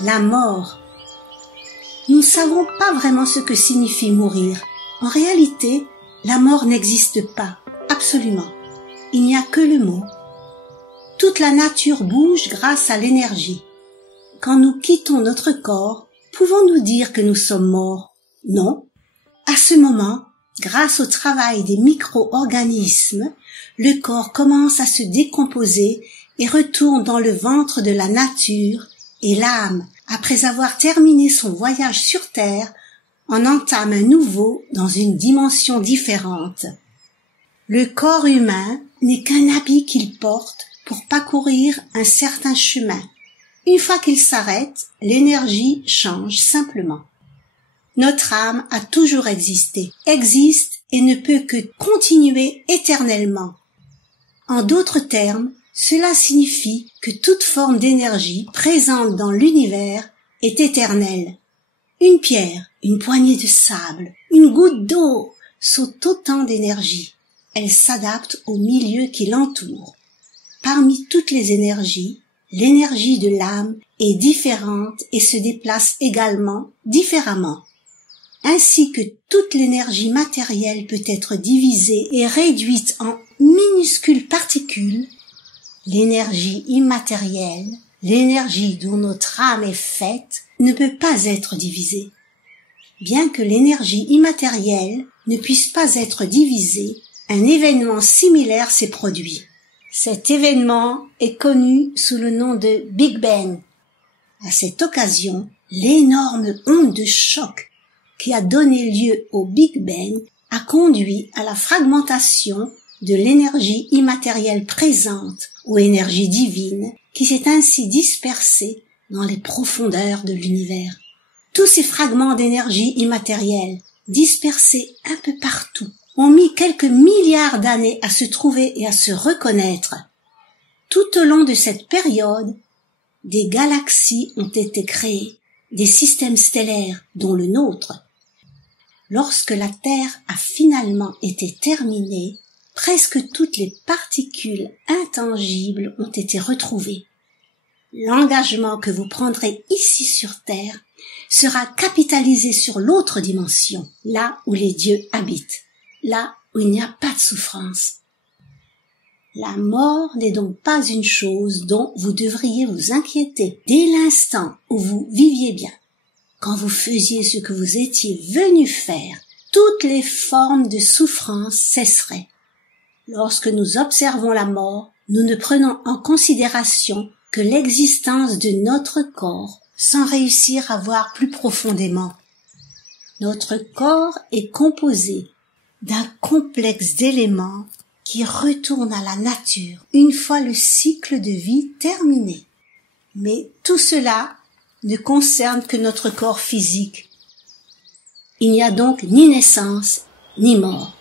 la mort. Nous ne savons pas vraiment ce que signifie mourir. En réalité, la mort n'existe pas, absolument. Il n'y a que le mot. Toute la nature bouge grâce à l'énergie. Quand nous quittons notre corps, pouvons-nous dire que nous sommes morts? Non. À ce moment, grâce au travail des micro-organismes, le corps commence à se décomposer et retourne dans le ventre de la nature, et l'âme, après avoir terminé son voyage sur Terre, en entame un nouveau dans une dimension différente. Le corps humain n'est qu'un habit qu'il porte pour parcourir un certain chemin. Une fois qu'il s'arrête, l'énergie change simplement. Notre âme a toujours existé, existe et ne peut que continuer éternellement. En d'autres termes, cela signifie que toute forme d'énergie présente dans l'univers est éternelle. Une pierre, une poignée de sable, une goutte d'eau sont autant d'énergie. Elles s'adaptent au milieu qui l'entoure. Parmi toutes les énergies, l'énergie de l'âme est différente et se déplace également différemment. Ainsi que toute l'énergie matérielle peut être divisée et réduite en minuscules particules, l'énergie immatérielle, l'énergie dont notre âme est faite, ne peut pas être divisée. Bien que l'énergie immatérielle ne puisse pas être divisée, un événement similaire s'est produit. Cet événement est connu sous le nom de Big Bang. À cette occasion, l'énorme onde de choc qui a donné lieu au Big Bang a conduit à la fragmentation de l'énergie immatérielle présente ou énergie divine qui s'est ainsi dispersée dans les profondeurs de l'univers. Tous ces fragments d'énergie immatérielle, dispersés un peu partout, ont mis quelques milliards d'années à se trouver et à se reconnaître. Tout au long de cette période, des galaxies ont été créées, des systèmes stellaires, dont le nôtre. Lorsque la Terre a finalement été terminée, presque toutes les particules intangibles ont été retrouvées. L'engagement que vous prendrez ici sur Terre sera capitalisé sur l'autre dimension, là où les dieux habitent, là où il n'y a pas de souffrance. La mort n'est donc pas une chose dont vous devriez vous inquiéter dès l'instant où vous viviez bien. Quand vous faisiez ce que vous étiez venu faire, toutes les formes de souffrance cesseraient. Lorsque nous observons la mort, nous ne prenons en considération que l'existence de notre corps, sans réussir à voir plus profondément. Notre corps est composé d'un complexe d'éléments qui retournent à la nature une fois le cycle de vie terminé. Mais tout cela ne concerne que notre corps physique. Il n'y a donc ni naissance ni mort.